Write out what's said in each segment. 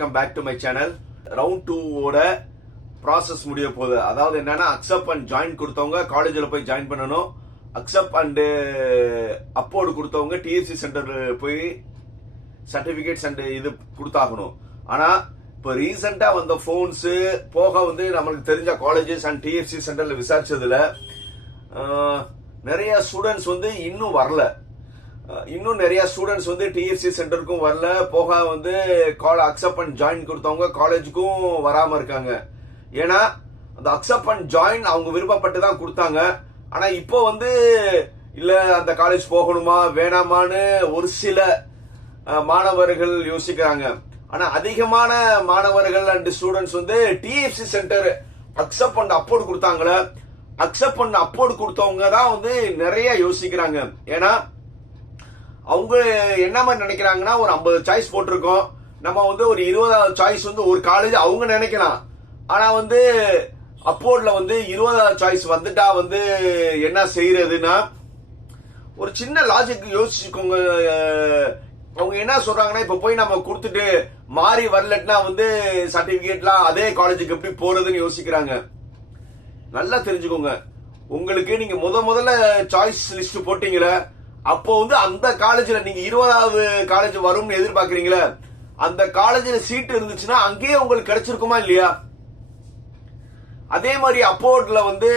Welcome back to my channel round டூவோட process முடிய போகுது. அதாவது என்னன்னா அக்செப்ட் அண்ட் ஜாயின் கொடுத்தவங்க காலேஜில் போய் ஜாயின் பண்ணணும். அக்செப்ட் அண்டு அப்போர்டு கொடுத்தவங்க டிஎஸ்சி சென்டர் போய் சர்டிஃபிகேட்ஸ் அண்ட் இது கொடுத்தாகணும். ஆனால் இப்போ ரீசெண்டாக வந்த ஃபோன்ஸு போக வந்து நம்மளுக்கு தெரிஞ்ச காலேஜஸ் அண்ட் டிஎஃப்சி சென்டரில் விசாரிச்சதில் நிறைய ஸ்டூடெண்ட்ஸ் வந்து இன்னும் வரல. இன்னும் நிறைய ஸ்டூடெண்ட்ஸ் வந்து டிஎஃப்சி சென்டருக்கும் வரல. போக வந்து கால் அக்செப்ட் அண்ட் ஜாயின் கொடுத்தவங்க காலேஜுக்கும் வராமல் இருக்காங்க. ஏன்னா அந்த அக்செப்ட் அண்ட் ஜாயின் அவங்க விருப்பப்பட்டு தான் கொடுத்தாங்க. ஆனால் இப்போ வந்து இல்லை அந்த காலேஜ் போகணுமா வேணாமான்னு ஒரு சில மாணவர்கள் யோசிக்கிறாங்க. ஆனால் அதிகமான மாணவர்கள் அண்ட் ஸ்டூடெண்ட்ஸ் வந்து டிஎஃப்சி சென்டர் அக்செப்ட் பண்ண அப்போர்டு கொடுத்தாங்களே அக்செப்ட் பண்ண அப்போர்டு கொடுத்தவங்க தான் வந்து நிறைய யோசிக்கிறாங்க. ஏன்னா அவங்க என்ன மாதிரி நினைக்கிறாங்கன்னா ஒரு ஐம்பது சாய்ஸ் போட்டிருக்கோம். நம்ம வந்து ஒரு இருபதாவது சாய்ஸ் வந்து ஒரு காலேஜ் அவங்க நினைக்கலாம். ஆனா வந்து அப்போர்ட்ல வந்து இருபதாவது சாய்ஸ் வந்துட்டா வந்து என்ன செய்யறதுன்னா ஒரு சின்ன லாஜிக் யோசிச்சுக்கோங்க. அவங்க என்ன சொல்றாங்கன்னா இப்ப போய் நம்ம கொடுத்துட்டு மாறி வரலட்னா வந்து சர்டிபிகேட்லாம் அதே காலேஜுக்கு எப்படி போறதுன்னு யோசிக்கிறாங்க. நல்லா தெரிஞ்சுக்கோங்க. உங்களுக்கு நீங்க முத முதல்ல சாய்ஸ் லிஸ்ட் போட்டீங்களே அப்போ வந்து அந்த காலேஜ்ல நீங்க இருபதாவது காலேஜ் வரும்னு எதிர்பார்க்கறீங்களே அந்த காலேஜ்ல சீட் இருந்துச்சுன்னா அங்கேயே உங்களுக்கு கிடைச்சிருக்குமா இல்லையா? அதே மாதிரி அப்போர்ட்ல வந்து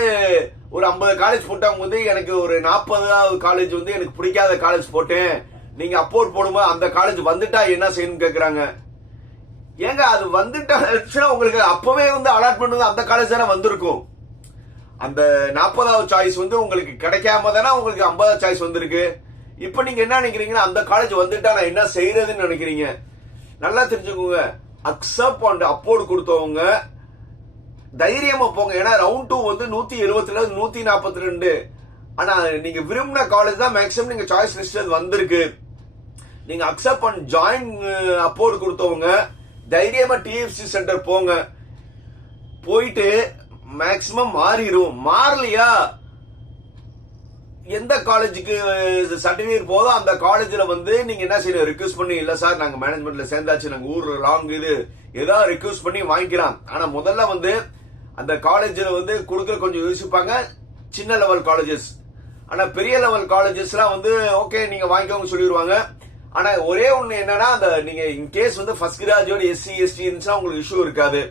ஒரு ஐம்பது காலேஜ் போட்டவங்க வந்து எனக்கு ஒரு நாற்பதாவது காலேஜ் வந்து எனக்கு பிடிக்காத காலேஜ் போட்டேன். நீங்க அப்போர்ட் போடும்போது அந்த காலேஜ் வந்துட்டா என்ன செய்யணும்னு கேக்குறாங்க. ஏங்க அது வந்துட்டா உங்களுக்கு அப்பவே வந்து அலாட்மெண்ட் வந்து அந்த காலேஜ் தானே வந்திருக்கும். அந்த நாற்பதாவது சாய்ஸ் வந்து உங்களுக்கு கிடைக்காம தானே உங்களுக்கு ஐம்பதாவது சாய்ஸ் வந்திருக்கு. இப்போ நீங்க என்ன நினைக்கிறீங்கன்னா அந்த காலேஜ் வந்துட்டா நான் என்ன செய்யறதுன்னு நினைக்கிறீங்க? நல்லா தெரிஞ்சுக்கோங்க. அக்செப்ட் அண்ட் அப்போர்டு கொடுத்தவங்க தைரியமா போங்க. ஏன்னா ரவுண்ட் டூ வந்து நூத்தி எழுபத்துல நூத்தி நாற்பத்தி ரெண்டு ஆனா நீங்க விரும்பின காலேஜ் தான் மேக்ஸிமம் நீங்க சாய்ஸ் லிஸ்ட் வந்திருக்கு. நீங்க அக்செப்ட் அண்ட் ஜாயின் அப்போர்டு கொடுத்தவங்க தைரியமா டிஎஃப்சி சென்டர் போங்க. போயிட்டு மேக்சிமம் மாறிடும் மாறலையா? எந்த காலேஜுக்கு சர்டிஃபிகேட் போதோ அந்த காலேஜில் வந்து நீங்கள் என்ன செய்யணும்? ரிக்வஸ்ட் பண்ணி இல்லை சார் நாங்கள் மேனேஜ்மெண்ட்டில் சேர்ந்தாச்சு நாங்கள் ஊர் லாங் இது. ஏதாவது ரிக்வஸ்ட் பண்ணி வாங்கிக்கலாம். ஆனால் முதல்ல வந்து அந்த காலேஜில் வந்து கொடுக்க கொஞ்சம் யோசிப்பாங்க. சின்ன லெவல் காலேஜஸ் ஆனால் பெரிய லெவல் காலேஜஸ்லாம் வந்து ஓகே நீங்கள் வாங்கிக்கோங்க சொல்லிடுவாங்க ஆனால் ஒரே ஒன்று என்னன்னா அந்த நீங்கள் இன்கேஸ் வந்து ஃபர்ஸ்ட் கிராஜுவேட் எஸ்சி எஸ்டி இருந்துச்சுன்னா உங்களுக்கு இஷ்யூ இருக்காது.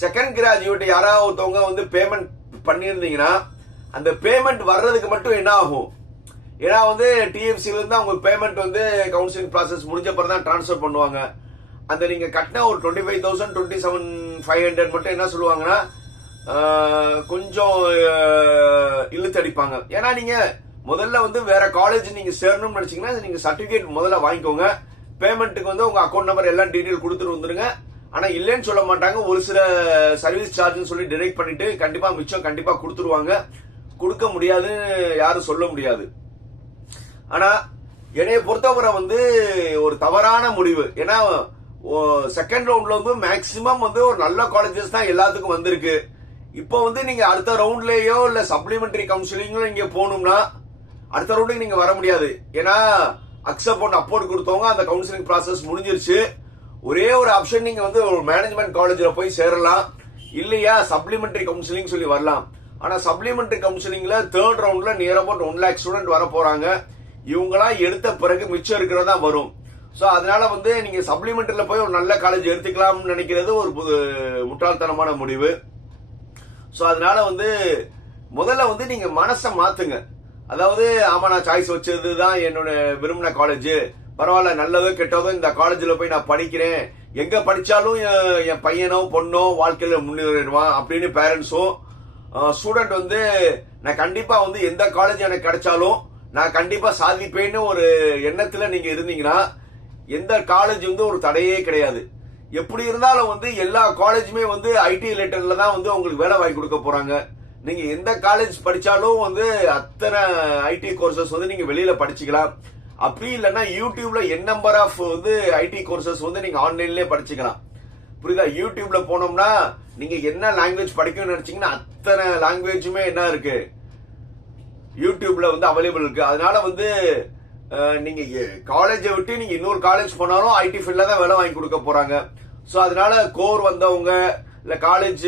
செகண்ட் கிராஜுவேட் யாராவது ஒருத்தவங்க வந்து பேமெண்ட் பண்ணியிருந்தீங்கன்னா அந்த பேமெண்ட் வர்றதுக்கு மட்டும் என்ன ஆகும்? ஏன்னா வந்து டிஎஃப்சில இருந்து அவங்க பேமெண்ட் வந்து கவுன்சிலிங் ப்ராசஸ் முடிஞ்ச பிறகு தான் ட்ரான்ஸ்ஃபர் பண்ணுவாங்க. அந்த நீங்க கட்டின ஒரு twenty five thousand twenty seven five hundred மட்டும் என்ன சொல்லுவாங்கன்னா கொஞ்சம் இழுத்தடிப்பாங்க. ஏன்னா நீங்க முதல்ல வந்து வேற காலேஜ் நீங்க சேரணும்னு நினைச்சீங்கன்னா நீங்க சர்டிபிகேட் முதல்ல வாங்கிக்கோங்க. பேமெண்ட்டுக்கு வந்து உங்க அக்கௌண்ட் நம்பர் எல்லாம் டீட்டெயில் கொடுத்துட்டு வந்துருங்க. ஆனா இல்லைன்னு சொல்ல மாட்டாங்க. ஒரு சில சர்வீஸ் சார்ஜ்னு சொல்லி டிடெக்ட் பண்ணிட்டு கண்டிப்பா மிச்சம் கண்டிப்பா கொடுத்துருவாங்க. கொடுக்க முடியாதுன்னு யாரும் சொல்ல முடியாது. ஆனா என்னைய பொறுத்தவரை வந்து ஒரு தவறான முடிவு. ஏன்னா செகண்ட் ரவுண்ட்ல வந்து மேக்சிமம் வந்து ஒரு நல்ல காலேஜஸ் தான் எல்லாத்துக்கும் வந்திருக்கு. இப்போ வந்து நீங்க அடுத்த ரவுண்ட்லயோ இல்ல சப்ளிமெண்டரி கவுன்சிலிங்ல நீங்க போகணும்னா அடுத்த ரவுண்டுக்கு நீங்க வர முடியாது. ஏன்னா அக்செப்ட் பண்ண அப்போர்ட் கொடுத்தவங்க அந்த கவுன்சிலிங் ப்ராசஸ் முடிஞ்சிருச்சு. ஒரே ஒரு ஆப்ஷன் நீங்க வந்து ஒரு மேனேஜ்மெண்ட் காலேஜ்ல போய் சேரலாம். இல்லையா சப்ளிமெண்டரி கவுன்சிலிங் சொல்லி வரலாம். ஆனா சப்ளிமெண்டரி கவுன்சிலிங்ல தேர்ட் ரவுண்ட்ல near about one lakh student வர போறாங்க. இவங்களாம் எடுத்த பிறகு மிச்சம் இருக்கிறதா வரும். சோ அதனால வந்து நீங்க சப்ளிமெண்டரியில போய் ஒரு நல்ல காலேஜ் எடுத்துக்கலாம்னு நினைக்கிறது ஒரு புது முட்டாள்தனமான முடிவு. சோ அதனால வந்து முதல்ல வந்து நீங்க மனசை மாத்துங்க. அதாவது ஆமா நான் சாய்ஸ் வச்சது தான் என்னோட விரும்பின காலேஜ் பரவாயில்ல நல்லதோ கெட்டதோ இந்த காலேஜில் போய் நான் படிக்கிறேன். எங்கே படித்தாலும் என் என் பையனோ பொண்ணோ வாழ்க்கையில் முன்னேறிடுவான் அப்படின்னு பேரண்ட்ஸும் ஸ்டூடெண்ட் வந்து நான் கண்டிப்பாக வந்து எந்த காலேஜ் எனக்கு கிடைச்சாலும் நான் கண்டிப்பாக சாதிப்பேன்னு ஒரு எண்ணத்தில் நீங்கள் இருந்தீங்கன்னா எந்த காலேஜ் வந்து ஒரு தடையே கிடையாது. எப்படி இருந்தாலும் வந்து எல்லா காலேஜுமே வந்து ஐடி ரிலேட்டடில் தான் வந்து உங்களுக்கு வேலை வாங்கி கொடுக்க போகிறாங்க நீங்கள் எந்த காலேஜ் படித்தாலும் வந்து அத்தனை ஐடி கோர்சஸ் வந்து நீங்கள் வெளியில் படிச்சுக்கலாம். அப்படி இல்லைன்னா யூடியூப்ல என் நம்பர் ஆஃப் வந்து ஐடி கோர்சஸ் வந்து நீங்க ஆன்லைன்லயே படிச்சுக்கலாம். புரியுதா? யூடியூப்ல போனோம்னா நீங்க என்ன லாங்குவேஜ் படிக்கணும்னு நினைச்சீங்கன்னா அத்தனை லாங்குவேஜுமே என்ன இருக்கு? யூடியூப்ல வந்து அவைலபிள் இருக்கு. அதனால வந்து நீங்க காலேஜை விட்டு நீங்க இன்னொரு காலேஜ் போனாலும் ஐடி ஃபீல்ட்ல தான் வேலை வாங்கி கொடுக்க போறாங்க. ஸோ அதனால கோர் வந்தவங்க இல்ல காலேஜ்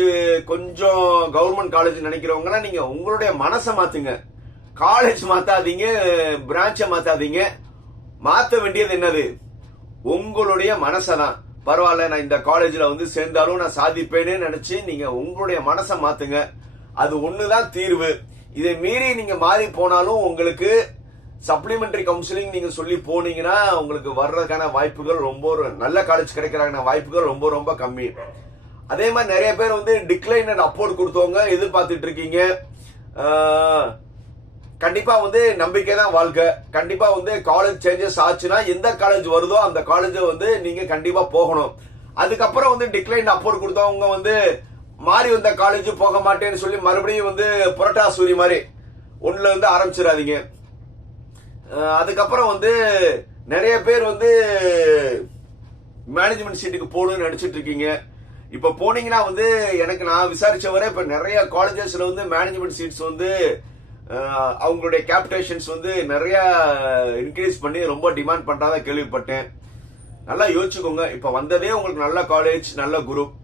கொஞ்சம் கவர்மெண்ட் காலேஜ் நினைக்கிறவங்கன்னா நீங்க உங்களுடைய மனசை மாத்துங்க. காலேஜ் மாத்தாதீங்க பிரான்ச்சை மாத்தாதீங்க. மாத்த வேண்டியது என்னது? உங்களுடைய மனசை தான் பரவாயில்ல நான் இந்த காலேஜ்ல வந்து சேர்ந்தாலும் நான் சாதிப்பேன்னு நினைச்சு நீங்க உங்களுடைய மனசை மாத்துங்க. அது ஒண்ணுதான் தீர்வு. இதை மீறி நீங்க மாறி போனாலும் உங்களுக்கு சப்ளிமெண்டரி கவுன்சிலிங் நீங்க சொல்லி போனீங்கன்னா உங்களுக்கு வர்றதுக்கான வாய்ப்புகள் ரொம்ப நல்ல காலேஜ் கிடைக்கிறாங்க வாய்ப்புகள் ரொம்ப ரொம்ப கம்மி. அதே மாதிரி நிறைய பேர் வந்து டிக்ளைன் அண்ட் அப்போர்ட் கொடுத்தவங்க எதிர்பார்த்துட்டு இருக்கீங்க. கண்டிப்பா வந்து நம்பிக்கை தான் வாழ்க்கை. கண்டிப்பா வந்து காலேஜ் சேஞ்சஸ் ஆச்சுன்னா எந்த காலேஜ் வருதோ அந்த காலேஜ் வந்து நீங்க கண்டிப்பா போகணும். அதுக்கப்புறம் வந்து டிக்ளைன் அப்போர் கொடுத்தவங்க வந்து மாறி வந்த காலேஜ் போக மாட்டேன்னு சொல்லி மறுபடியும் வந்து புரட்டா சூரி மாதிரி ஒண்ணுல இருந்து ஆரம்பிச்சிடாதீங்க. அதுக்கப்புறம் வந்து நிறைய பேர் வந்து மேனேஜ்மெண்ட் சீட்டுக்கு போகணும்னு நினைச்சிட்டு இருக்கீங்க. இப்ப போனீங்கன்னா வந்து எனக்கு நான் விசாரிச்சவரை இப்ப நிறைய காலேஜஸ்ல வந்து மேனேஜ்மெண்ட் சீட்ஸ் வந்து அவங்களுடைய கேப்டேஷன்ஸ் வந்து நிறைய இன்க்ரீஸ் பண்ணி ரொம்ப டிமாண்ட் பண்றதா கேள்விப்பட்டேன். நல்லா யோசிச்சுக்கோங்க. இப்ப வந்ததே உங்களுக்கு நல்ல காலேஜ் நல்ல குரூப்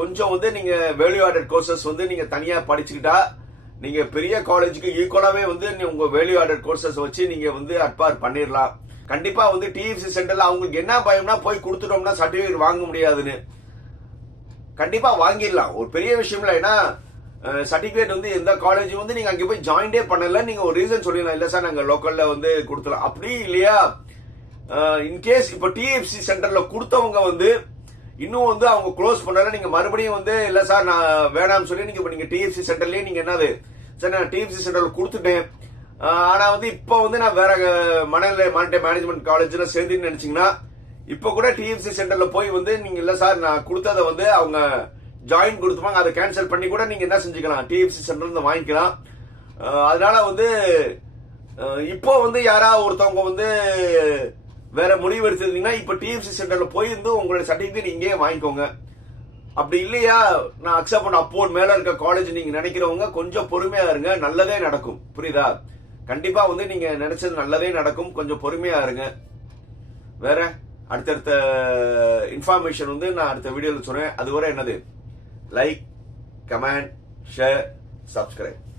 கொஞ்சம் வந்து நீங்க வேல்யூ ஆடட் கோர்சஸ் வந்து நீங்க தனியா படிச்சுக்கிட்டா நீங்க பெரிய காலேஜுக்கு ஈக்குவலாவே வந்து உங்க வேல்யூ ஆடட் கோர்சஸ் வச்சு நீங்க வந்து அட்பார் பண்ணிடலாம் கண்டிப்பா வந்து டிஎஃப்சி சென்டர்ல அவங்களுக்கு என்ன பயம்னா போய் கொடுத்துட்டோம்னா சர்டிபிகேட் வாங்க முடியாதுன்னு. கண்டிப்பா வாங்கிடலாம் ஒரு பெரிய விஷயம் இல்ல ஏன்னா சர்டிஃபிகேட் வந்து எந்த காலேஜ் வந்து நீங்க அங்கே போய் ஜாயின்டே பண்ணல. நீங்க ஒரு ரீசன் சொல்லிடலாம். இல்ல சார் நாங்க லோக்கல்ல வந்து கொடுத்துலாம் அப்படி இல்லையா? இன்கேஸ் இப்போ டிஎஃப்சி சென்டர்ல கொடுத்தவங்க வந்து இன்னும் வந்து அவங்க க்ளோஸ் பண்ணல நீங்க மறுபடியும் வந்து இல்ல சார் நான் வேணாம்னு சொல்லி நீங்க இப்ப நீங்க டிஎஃப்சி சென்டர்லயே நீங்க என்னது? சார் நான் டிஎஃப்சி சென்டர்ல கொடுத்துட்டேன். ஆனால் ஆனா வந்து இப்போ வந்து நான் வேற மனநிலை மானிட்டை மேனேஜ்மெண்ட் காலேஜ்ல சேர்ந்துன்னு நினைச்சீங்கன்னா இப்போ கூட டிஎஃப்சி சென்டர்ல போய் வந்து நீங்க இல்ல சார் நான் கொடுத்ததை வந்து அவங்க ஜாயின் கொடுத்துப்பாங்க. அதை கேன்சல் பண்ணி கூட நீங்க என்ன செஞ்சுக்கலாம்? டிஎஃப்சி சென்டர்லேருந்து வாங்கிக்கலாம். அதனால வந்து இப்போ வந்து யாராவது ஒருத்தவங்க வந்து வேற முடிவு எடுத்திருந்தீங்கன்னா இப்போ டிஎஃப்சி சென்டர்ல போய் இருந்து உங்களுடைய சர்டிபிகேட் இங்கேயே வாங்கிக்கோங்க. அப்படி இல்லையா? நான் அக்செப்ட் பண்ண அப்போ மேல இருக்க காலேஜ் நீங்க நினைக்கிறவங்க கொஞ்சம் பொறுமையா இருங்க. நல்லதே நடக்கும். புரியுதா? கண்டிப்பா வந்து நீங்க நினைச்சது நல்லதே நடக்கும். கொஞ்சம் பொறுமையா இருங்க. வேற? அடுத்தடுத்த இன்ஃபர்மேஷன் வந்து நான் அடுத்த வீடியோல சொல்றேன். அதுவரை என்னது? Like comment share subscribe